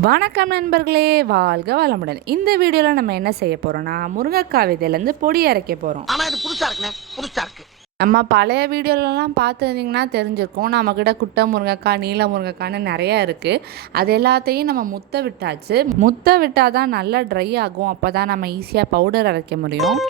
வணக்கம் நண்பர்களே வாழ்க வளமுடன். இந்த வீடியோவில் நம்ம என்ன செய்ய போகிறோம்னா முருங்கைக்காய் விதையிலேருந்து பொடி அரைக்க போகிறோம் ஆனா இது புதுசா இருக்குண்ணே புதுசா இருக்கு. நம்ம பழைய வீடியோலலாம் பார்த்துருந்தீங்கன்னா தெரிஞ்சிருக்கோம். நம்மக்கிட்ட குட்டை முருங்கைக்காய் நீல முருங்கைக்காய்னு நிறையா இருக்குது அது எல்லாத்தையும் நம்ம முத்த விட்டாச்சு. முத்த விட்டால் தான் நல்லா ட்ரை ஆகும். அப்போ தான் நம்ம ஈஸியாக பவுடர் அரைக்க முடியும்.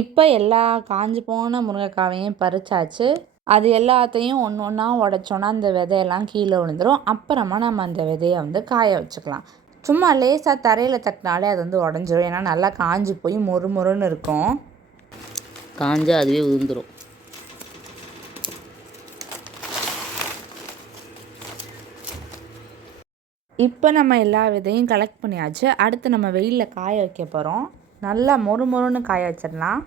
இப்போ எல்லா காஞ்சு போன முருங்கைக்காவையும் பறிச்சாச்சு. அது எல்லாத்தையும் ஒன்று ஒன்றா உடச்சோன்னா அந்த விதையெல்லாம் கீழே விழுந்துடும் அப்புறமா நம்ம அந்த விதையை வந்து காய வச்சுக்கலாம். சும்மா லேசாக தரையில் தட்டினாலே அது வந்து உடஞ்சிரும். ஏன்னா நல்லா காஞ்சு போய் மொறு மொறுன்னு இருக்கும். காஞ்சா அதுவே உதிர்ந்துடும் இப்போ நம்ம எல்லா விதையும் கலெக்ட் பண்ணியாச்சு. அடுத்து நம்ம வெயிலில் காய வைக்க போகிறோம் நல்லா மொறு மொறுன்னு காய வச்சிடலாம்.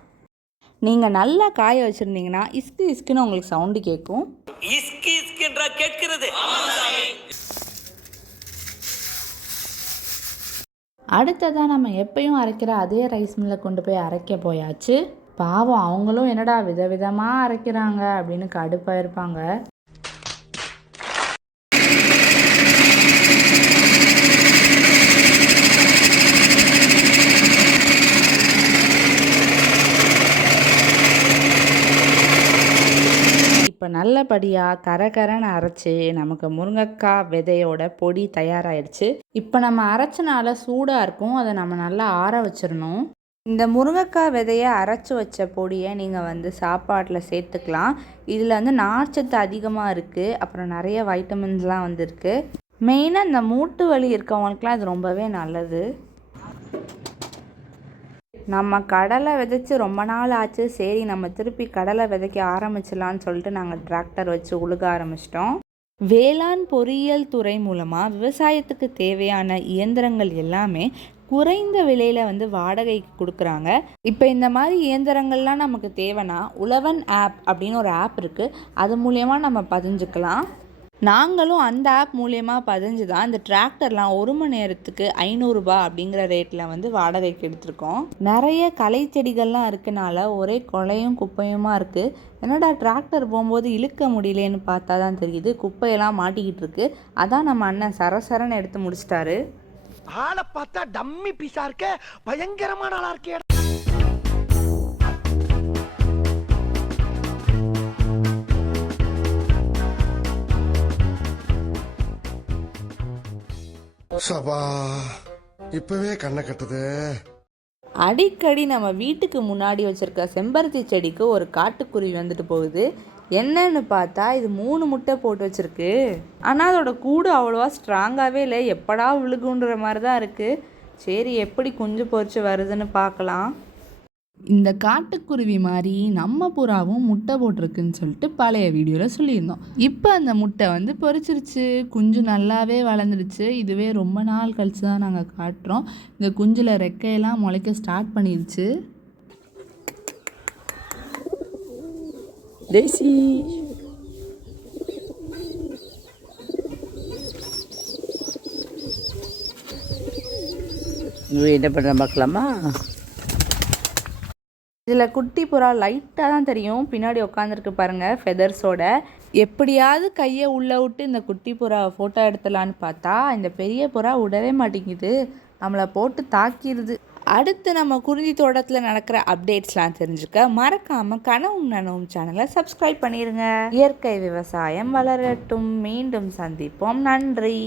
நீங்கள் நல்லா காய வச்சுருந்தீங்கன்னா இஸ்கு இஸ்குன்னு உங்களுக்கு சவுண்டு கேட்கும். இஸ்கி இஸ்கி என்றா கேட்கிறது. அடுத்ததாக நம்ம எப்பயும் அரைக்கிற அதே ரைஸ் மில்லில் கொண்டு போய் அரைக்க போயாச்சு. பாவம் அவங்களும் என்னடா விதவிதமாக அரைக்கிறாங்க அப்படின்னு கடுப்பாக இருப்பாங்க இப்போ நல்லபடியாக கரகரன்னு அரைச்சி நமக்கு முருங்கைக்காய் விதையோட பொடி தயாராகிடுச்சு இப்போ நம்ம அரைச்சனால சூடாக இருக்கும். அதை நம்ம நல்லா ஆற வச்சிடணும் இந்த முருங்கைக்காய் விதையை அரைச்சி வச்ச பொடியை நீங்கள் வந்து சாப்பாட்டில் சேர்த்துக்கலாம். இதில் வந்து நார்ச்சத்து அதிகமாக இருக்குது அப்புறம் நிறைய வைட்டமின்ஸ்லாம் வந்துருக்கு மெயினாக இந்த மூட்டு வலி இருக்கவங்களுக்குலாம் இது ரொம்பவே நல்லது. நம்ம கடலை விதைச்சி ரொம்ப நாள் ஆச்சு. சரி நம்ம திருப்பி கடலை விதைக்க ஆரம்பிச்சிடலான்னு சொல்லிட்டு நாங்கள் டிராக்டர் வச்சு உழுக ஆரம்பிச்சிட்டோம். வேளாண் பொறியியல் துறை மூலமாக விவசாயத்துக்கு தேவையான இயந்திரங்கள் எல்லாமே குறைந்த விலையில் வந்து வாடகைக்கு கொடுக்குறாங்க. இப்போ இந்த மாதிரி இயந்திரங்கள்லாம் நமக்கு தேவைன்னா உழவன் ஆப் அப்படின்னு ஒரு ஆப் இருக்குது அது மூலயமா நம்ம பதிஞ்சுக்கலாம். நாங்களும் அந்த ஆப் மூலயமா பதிஞ்சு தான் இந்த டிராக்டர்லாம் ஒரு மணி நேரத்துக்கு ஐநூறுரூபா அப்படிங்கிற ரேட்டில் வந்து வாடகைக்கு எடுத்திருக்கோம். நிறைய களை செடிகள்லாம் இருக்கனால ஒரே கொலையும் குப்பையுமா இருக்குது என்னடா டிராக்டர் போகும்போது இழுக்க முடியலேன்னு பார்த்தா தான் தெரியுது. குப்பையெல்லாம் மாட்டிக்கிட்டு இருக்கு. அதான் நம்ம அண்ணன் சரசரன்னு எடுத்து முடிச்சிட்டாரு. ஆளை பார்த்தா டம்மி பீஸா இருக்க. பயங்கரமான ஆளா இருக்கே. சபா இப்பவே கண்ணை கட்டுது. அடிக்கடி நம்ம வீட்டுக்கு முன்னாடி வச்சுருக்க செம்பருத்தி செடிக்கு ஒரு காட்டுக்குருவி வந்துட்டு போகுது. என்னன்னு பார்த்தா இது மூணு முட்டை போட்டு வச்சிருக்கு. ஆனால் அதோட கூடு அவ்வளோவா ஸ்ட்ராங்காகவே இல்லை. எப்படா விழுகுன்ற மாதிரி தான் இருக்குது சரி எப்படி குஞ்சு பொறிச்சு வருதுன்னு பார்க்கலாம். இந்த காட்டுக்குருவி மாதிரி நம்ம புறாவும் முட்டை போட்டிருக்குன்னு சொல்லிட்டு பழைய வீடியோவில் சொல்லியிருந்தோம். இப்போ அந்த முட்டை வந்து பொறிச்சிருச்சு குஞ்சு நல்லாவே வளர்ந்துடுச்சு. இதுவே ரொம்ப நாள் கழிச்சு தான் நாங்கள் காட்டுறோம். இந்த குஞ்சில் ரெக்கையெல்லாம் முளைக்க ஸ்டார்ட் பண்ணிடுச்சு தேசி என்ன பண்ணுற பார்க்கலாமா? இதில் குட்டி புறா லைட்டாக தான் தெரியும். பின்னாடி உட்காந்துருக்கு பாருங்கள் ஃபெதர்ஸோட எப்படியாவது கையை உள்ளே விட்டு இந்த குட்டி புறா ஃபோட்டோ எடுத்துலான்னு பார்த்தா இந்த பெரிய புறா விடவே மாட்டேங்குது. நம்மளை போட்டு தாக்கிடுது அடுத்து நம்ம குறிஞ்சி தோட்டத்தில் நடக்கிற அப்டேட்ஸ்லாம் தெரிஞ்சுக்க மறக்காமல் கனவும் நனவும் சேனலை சப்ஸ்கிரைப் பண்ணிடுங்க இயற்கை விவசாயம் வளரட்டும். மீண்டும் சந்திப்போம். நன்றி.